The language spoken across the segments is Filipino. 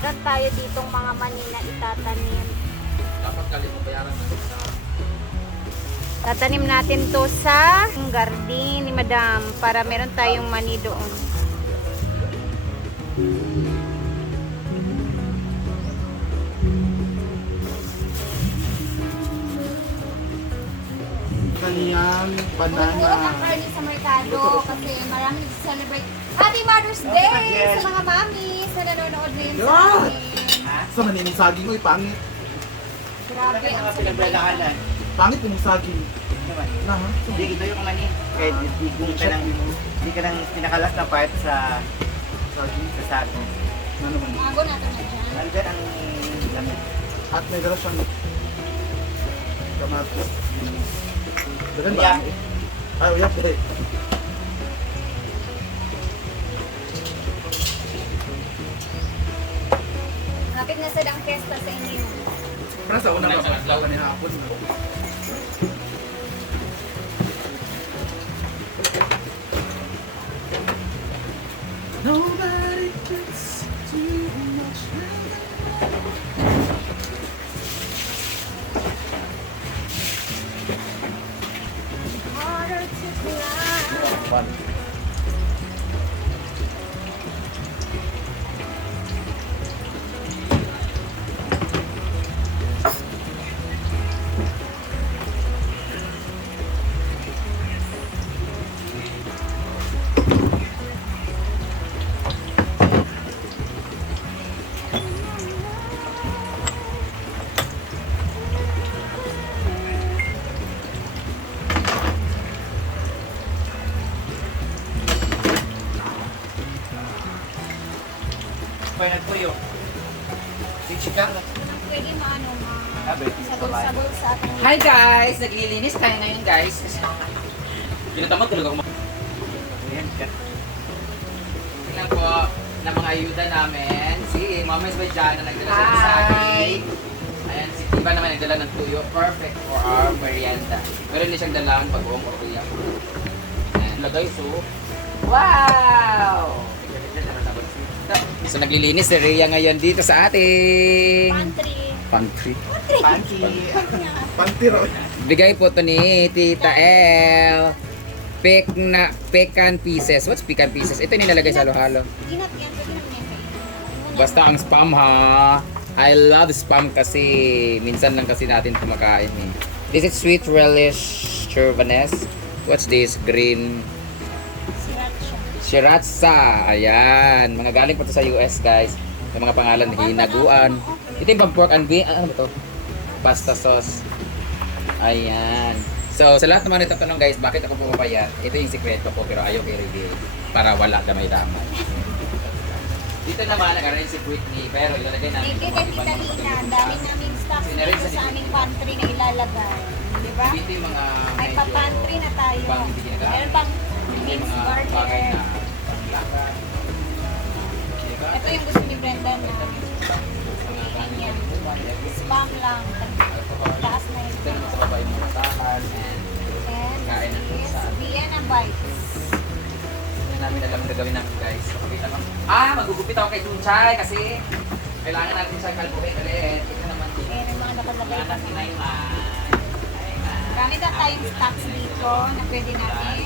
Meron tayo ditong mga mani na itatanim. Dapat galing mo bayaran na sa... Tatanim natin to sa garden ni Madam para meron tayong mani doon. Kaniyang banana. Puro ang karne sa merkado kasi maraming celebrate. Happy Mother's Day sa mga mami sa nanonood ngayon sa Yeah. amin. Sa manining saging ko, pangit. Grabe ang celebration. Pinagbalakalan. Pangit yung saging. Naman. Na ha? Hindi ito yung mani. Kahit hindi ka nang pinakalas na part sa Saging. sa sago. Ano naman. Mago natin na dyan. Nandyan ang lamig. At may dala siyang kamatis. Dagan ba? Uyak. Ay, uyak. Okay. Kapit na sa dang pesta sa inyo. Para sa unang kapatlaw ni hapon. Nobody gets too much Harder to climb. Pwede nagpuyo. Si Chika. Pwede mo ano, sabol-sabol sa ating Hi guys! Naglilinis tayo ngayon guys. Pinatamad talaga ako. Ayan ka. Tingnan po ng mga ayuda namin. Si Mama Isbayjana nagdala sa saging. Ayan, si Tiba naman nagdala ng tuyo. Perfect for our merienda. Meron din siyang dalang pag-uong or tuya. Ayan, lagay so. Wow! So naglilinis si Rhea ngayon dito sa ating pantry. pantry. Panky. Pantiro. Bigay po to ni Tita El. Pecan pieces. What's pecan pieces? Ito yung nilalagay sa halo-halo. Ginat yan, pwede naman yan kayo. Basta ang spam ha. I love spam kasi minsan lang kasi natin kumakain eh. This is sweet relish chervanes. What's this? Green Sriracha. sriracha. Ayan. Mga galing po to sa US guys. Yung mga pangalan hinaguan. Ito yung pang pork and bean. Ano ba to? Pasta sauce. Ayan. So, sa lahat naman ito tanong guys, bakit ako pumapayat? Ito yung sikreto ko pero ayaw i-reveal. Para wala damay-damay. Dito naman, nag-arrange si Britney, pero ilalagay namin Thank you kay Tita Lina. Ang dami naming stock dito sa aming pantry na ilalagay. Di ba? Dito yung mga May pa-pantry na tayo. Pang hindi ginagamit. Meron pang Yung mixed mga bagay burger. na panglakad. Diba? Ito yung gusto ni Brenda na Mga ganyan. spam lang. Taas na Ito yun. naman sa baba yung mga tahan. And Kain ng this pizza. is Vienna Bites. Hindi namin alam ang gagawin namin guys. Pakita mo. Magugupit ako kay Tunchay kasi kailangan natin siya kalbuhin ulit. Ito naman din. Eh, may mga nakalagay Mga pa anak ni naman. Naiman. Gamit na tayong stocks dito na pwede natin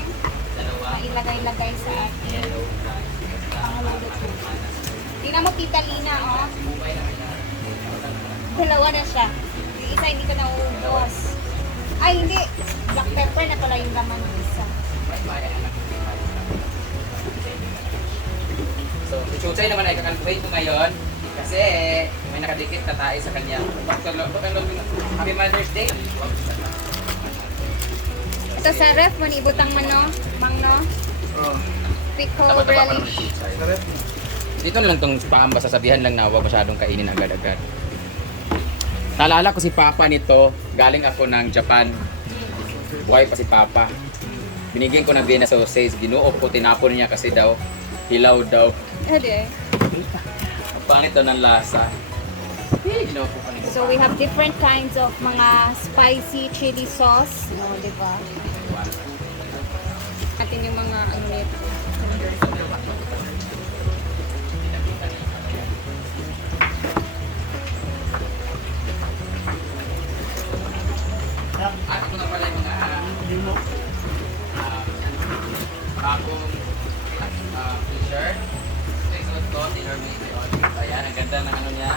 Dalawa. mailagay-lagay sa ating Yellow rice. panguluto. Tingnan mo Tita Lina, oh. Bumay namin na. Dalawa na siya. Yung isa hindi ko nauubos. Ay, hindi. Black pepper na pala yung laman ng isa. So, si Chuchay naman ay kakalbuhin ko ngayon kasi may nakadikit na tayo sa kanya. Happy Mother's Day! Ito sa ref, manibutang mano, mangno, Oh. pickle Taba-taba pa naman relish. si Chuchay. Sarap. Dito na lang itong spam, basta sabihan lang na huwag masyadong kainin agad-agad. Naalala ko si Papa nito, galing ako ng Japan. Buhay pa si Papa. Binigyan ko ng Vienna sausage, binuo ko, tinapon niya kasi daw, hilaw daw. Ede. Ang pangit daw ng lasa. Binuo ko pa niya. So we have different kinds of mga spicy chili sauce. No, di ba? Atin yung mga ano nito. Ayan, ang ganda ng ano niya.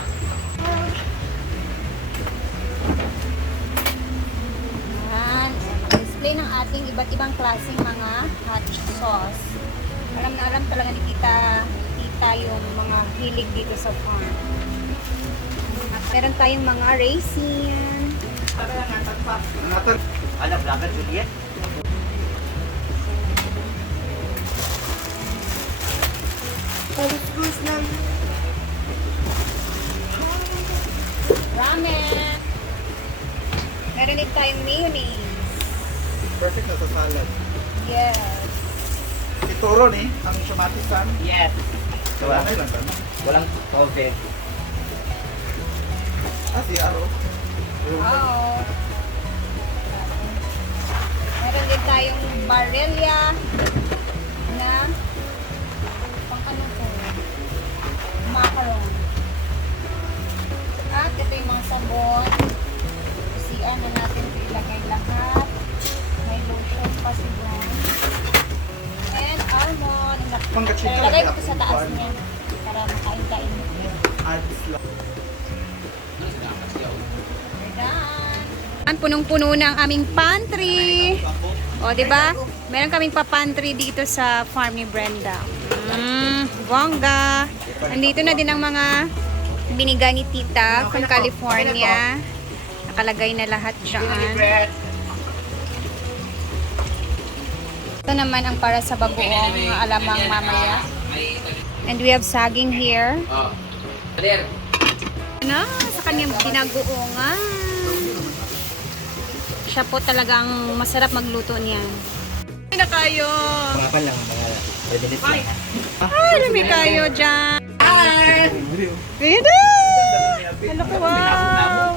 Yan. Display ng ating iba't ibang klaseng mga hot sauce. Alam na alam talaga ni tita yung mga hilig dito sa farm. At meron tayong mga raisin. Natal. Ano, Blanca Juliet? Ramen. Meron din tayong mayonnaise. Perfect na sa salad. Yes. Ituro ni, ang sumatisan. Yes. Wala na lang tanong. Walang COVID. Ah, si Aro. Wow. Meron din tayong barilla na pang ano to? Macaron. At ito yung mga sabon. Isian na natin ito ilagay lahat. May lotion pa si Brown. And almond. Pangkachika Pero lagay ko lang ito sa kaya taas kung niya para makain-kain mo. Ads lang. We're done. Punong-puno na ang aming pantry. O, di ba? Meron kaming pa-pantry dito sa farm ni Brenda. Bongga. Andito na din ang mga binigay ni Tita from California. Nakalagay na lahat dyan. Ito naman ang para sa bagoong alamang mamaya. And we have saging here. Oh. Clear. Na, sa kanyang binagoongan. Siya po talagang masarap magluto niyan. Ay na kayo! Mga lang, mga 2 minutes lang. Ay, lumi kayo dyan! Hi! Pwede! Hello ko, wow!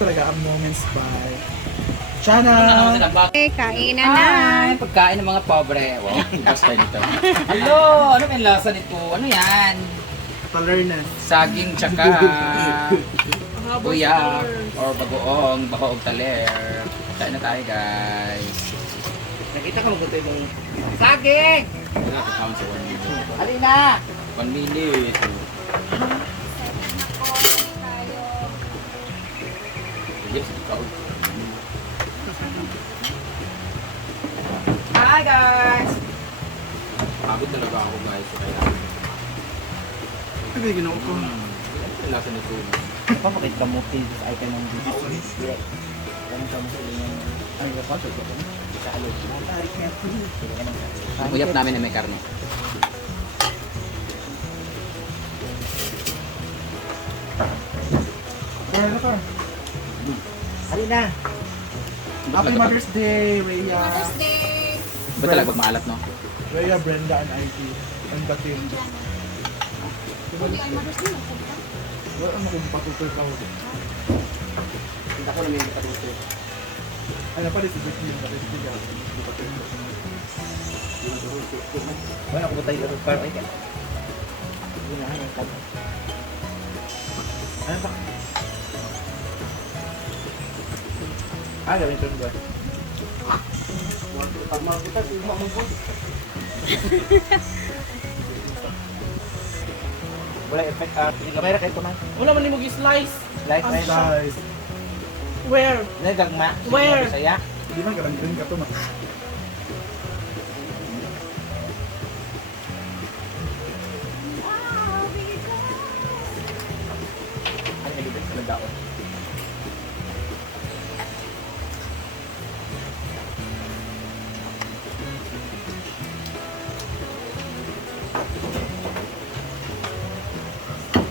Talaga ang moments by Chana. Okay, kainan na! Ay, pagkain ng mga pobre. Wow, basta nito. Hello, ano may lasa nito? Ano yan? Talerness. Saging tsaka buya or bagoong, bahog taler. Kain na tayo, guys. Nakita ka mabuti yung saging! Wala ko count sa 1 minute. Alina! 1 minute. Yes, ikaw. Hi guys! Pagod talaga ako, guys. Kaya, Hindi, ginawa ko. ang lasa nito. Papakit kamuti sa item ng video. Kung kamuti yung... Ay, napasok ko. Sa alog. Tarik niya. Ang uyap namin na may karne. Kaya na ka. Alina! Happy Mother's Day, Rhea. Mother's Day! Ba talaga maalat, no? Rhea, Brenda, and Ivy. And Batil. Hindi ay Mother's Day. Magpunta. Wala mo kung patutoy ka ulit. Kita ko namin yung patutoy. Ano pa rin si Becky yung Batil. Wala ako tayo yung parang ay ka. Ano ba? Ah, gawin ito ba? Pag mabutas, yung mamungkot. Wala effect. Hindi ka mayroon kayo kuman. Wala man nimog slice. Like, Ang may size. Where? nagagma. Where? Saya. Hindi man garang-garing ka to, ma. Ano yung libet? Ano daw?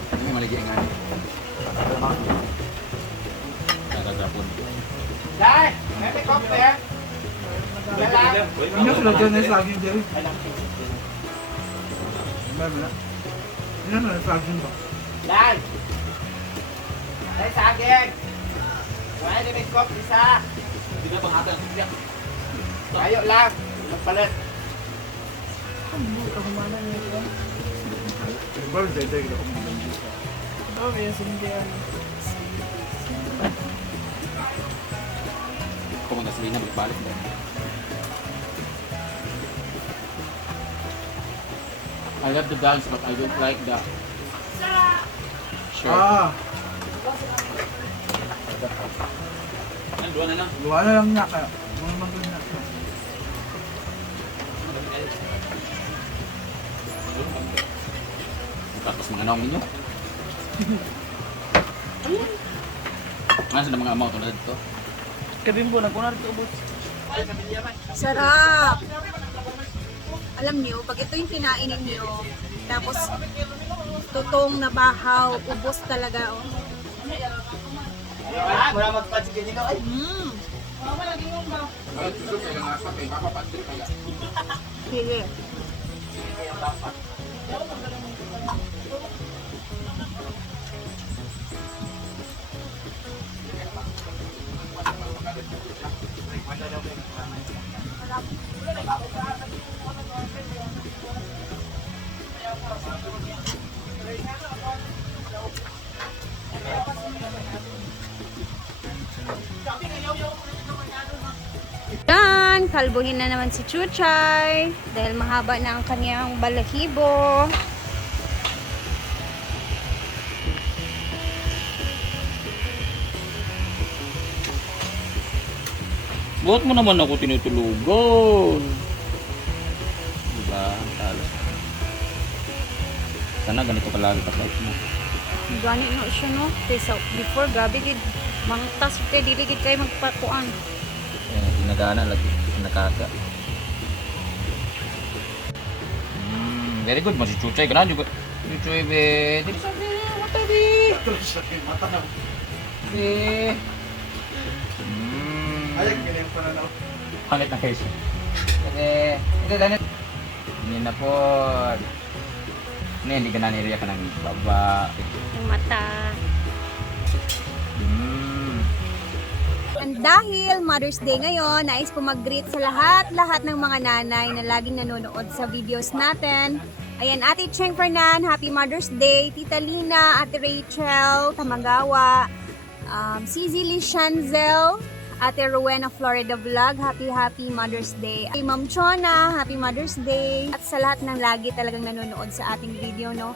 Ano yung maligyan nga? Kakagapon. Dai! May pick up there! Hindi ko lagyan na yung saging, Jerry. Ay, lang. Wala. Hindi na yung saging ba? Dai! Dai, saging! Wala di pick up, isa! Hindi na panghatan. Tayo lang! Magpalit! Diba, Jay, ako magandang dito. Okay, hindi yan. Kung magasolina, magbalik ba? I love the dance but I don't like the shirt. Ah, Dua na lang. luha na lang niya kaya. Ano naman doon niya? Tapos mga naong ninyo. Ano sa mga amaw tulad ito? Kabimbo, nagkunar ito, ubos. Sarap! Alam niyo, pag ito yung kinain ninyo, tapos tutong na bahaw, ubos talaga. Oh. Wala magpatsik dito, ay. Mm. Sige. Yan, kalbuhin na naman si Chuchay dahil mahaba na ang kanyang balahibo. Buhat mo naman ako tinutulugan. Diba? Talo. Sana ganito kalagi ka-flight mo. Gani no siya no. Kaysa before gabi gid mangtas kay dili gid kay magpakuan. Ginagana lagi. Nakaka. Very good. Masih Chuchay. Ganaan juga. Chuchay be. Dili sabi. Mata be. Terus sakit mata na. Be. Ay, ganyan pa na. Palit na kayo siya. Kasi, ito dahil. Hindi na po. Hindi ka na niriya ka ng baba. Yung mata. And dahil Mother's Day ngayon, nais ko mag-greet sa lahat ng mga nanay na laging nanonood sa videos natin. Ayan, Ate Cheng Fernan, Happy Mother's Day. Tita Lina, Ate Rachel, Tamagawa, CZ Lishanzel, Ate Rowena Florida Vlog, Happy Mother's Day. Kay Ma'am Chona, Happy Mother's Day. At sa lahat ng lagi talagang nanonood sa ating video, no?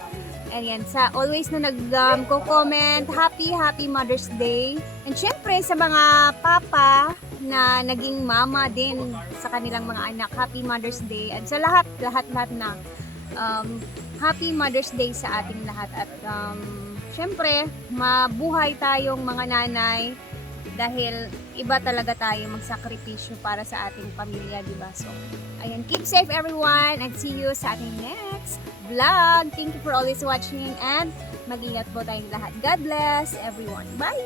Ayan, sa always na nag-comment, Happy Mother's Day. And syempre sa mga papa na naging mama din sa kanilang mga anak, Happy Mother's Day. At sa lahat na Happy Mother's Day sa ating lahat. At syempre, mabuhay tayong mga nanay dahil iba talaga tayo magsakripisyo para sa ating pamilya, di ba? So, ayan, keep safe everyone and see you sa ating next vlog. Thank you for always watching and mag-ingat po tayong lahat. God bless everyone. Bye!